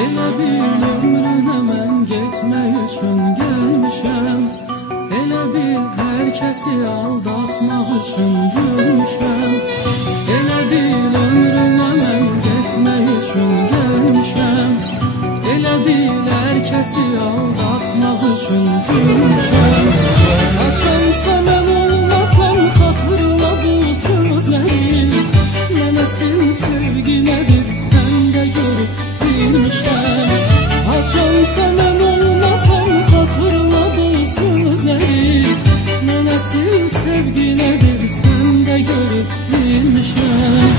Elə bil ömrünə mən getmək üçün gəlmişəm. Elə bil hər kəsi aldatmaq üçün gülmüşəm. Elə bil ömrünə mən getmək üçün gəlmişəm. Elə bil hər kəsi aldatmaq üçün gülmüşəm. Açansa mən olmasam xatırla bu sözləri. Mənə sil sevgi nədir sən də görüb bilmişəm. Açansa mən olmasam xatırla bu sözləri. Mənə sil sevgi nədir sən də görüb bilmişəm.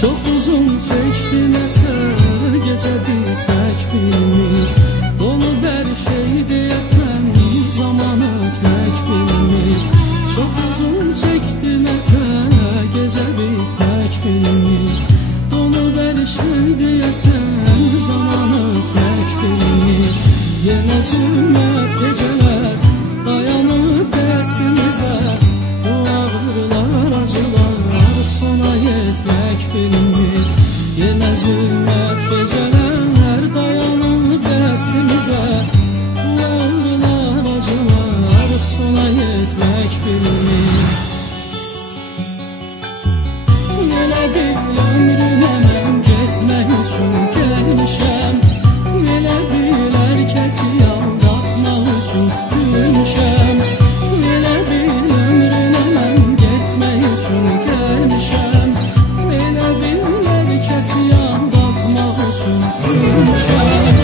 Çox uzun çəkdi nəsə, gecə bitmək bilmir. Onu bər şey deyəsən, zaman ötmək bilmir. Çox uzun çəkdi nəsə, gecə bitmək bilmir. Onu bər şey deyəsən, zaman ötmək bilmir. Yenə zülmət gecələr dayanıb dəstimizə. Bu ağrılar, acılar sona yetmək bilmir. Yenə zülmət gecələr dayanıb dəstimizə. Bu ağrılar, acılar sona yetmək bilmir. Elə bil ömrünə mən getmək üçün gəlmişəm. Elə bil hər kəsi aldatmaq üçün gülmüşəm. Elə bil ömrünə mən getmək üçün gəlmişəm. Elə bil hər kəsi aldatmaq üçün gülmüşəm.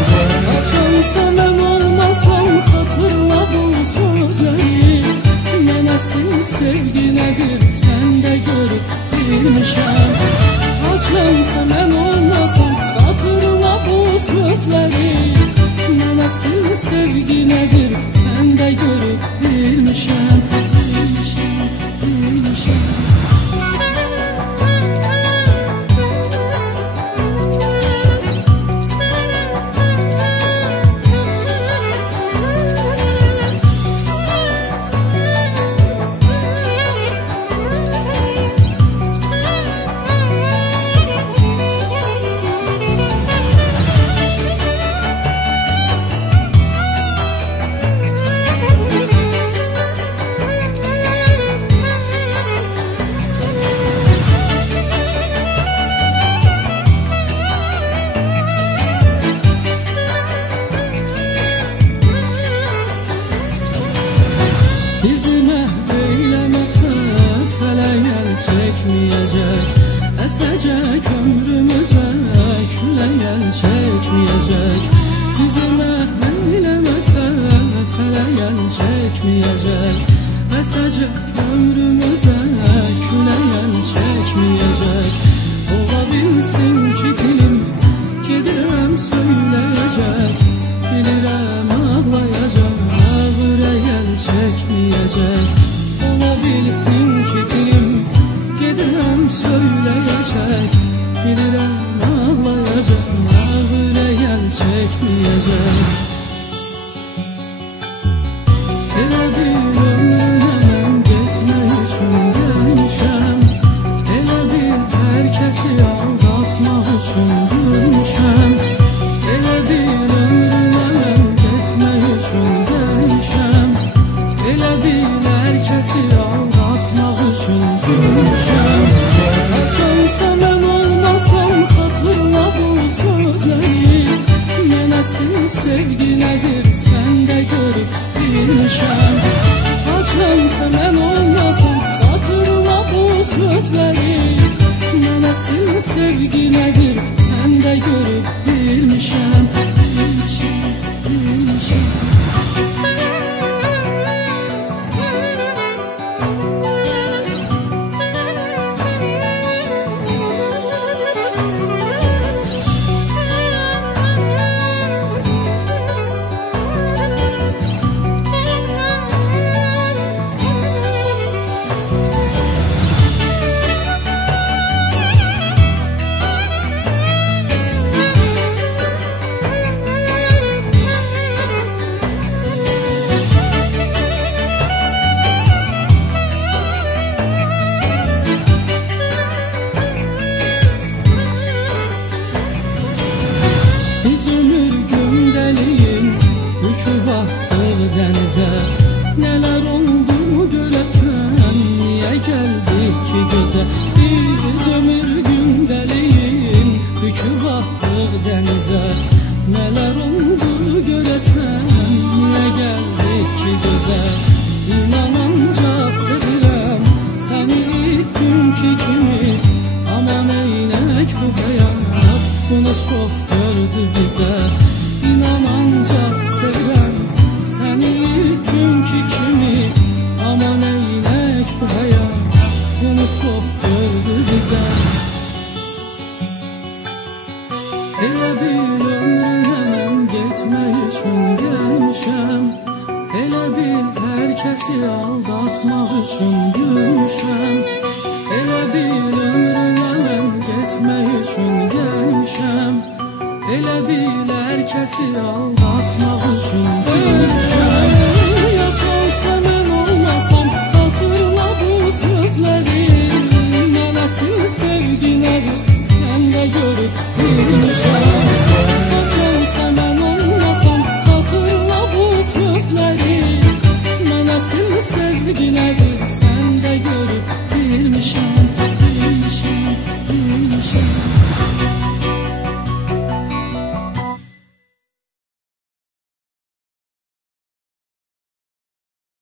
Açansa mən olmasam xatırla bu sözləri. Mənə sil sevgi nədir sən də görüb bilmişəm. Açansa mən olmasam xatırla bu sözləri. Mənə sil sevgi nədir sən də görüb bilmişəm. Çəkməyəcək, əsəcək ömrümüzə, külə yel çəkməyəcək. Bizi məhv eləməsə, fələ yel çəkməyəcək. Əsəcək ömrümüzə, külə yel çəkməyəcək. Ola bilsin ki dilim gedirəm söyləyəcək. Bilirəm ağlayacaq, ağır yel çəkməyəcək. Ola bilsin ki dilim gedirəm söyləyəcək. Bilirəm ağlayacaq, ağır yel çəkməyəcək. Elə bil ömrünə mən getmək üçün gəlmişəm. Elə bil hər kəsi aldatmaq üçün gülmüşəm. Elə bil ömrünə mən getmək üçün gəlmişəm. Elə bil hər kəsi aldatmaq üçün gülmüşəm. Açansa mən olmasam xatırla bu sözləri. Mənə sil sevgi nədir sən də görüb bilmişəm. Açansa mən olmasam xatırla bu sözləri. Mənə sil sevgi nədir sən də görüb bilmişəm. Bilmişəm, bilmişəm. dənizə. Nələr oldu görəsən, niyə gəldik ki gözə? Biz ömür gündəliyim, büküb atdıq dənizə. Nələr oldu görəsən, niyə gəldik ki gözə? İnan ancaq sevirəm səni ilk günkü kimi. Aman eynək bu həyat, bunu çox gördü bizə. İnan ancaq sevirəm səni ilk günkü kimi. Aman eynək bu həyat, bunu çox gördü bizə. Elə bil ömrümə mən getmək üçün gəlmişəm. Elə bil hər kəsi aldatmaq üçün gülmüşəm. Elə bil ömrümə mən getmək üçün gəlmişəm. Elə bil hər kəsi aldatmaq üçün gülmüşəm. Yaşansa mən olmasam, xatırla bu sözləri. Mənəsin sevgi nədir, sən də görüb bilmişəm.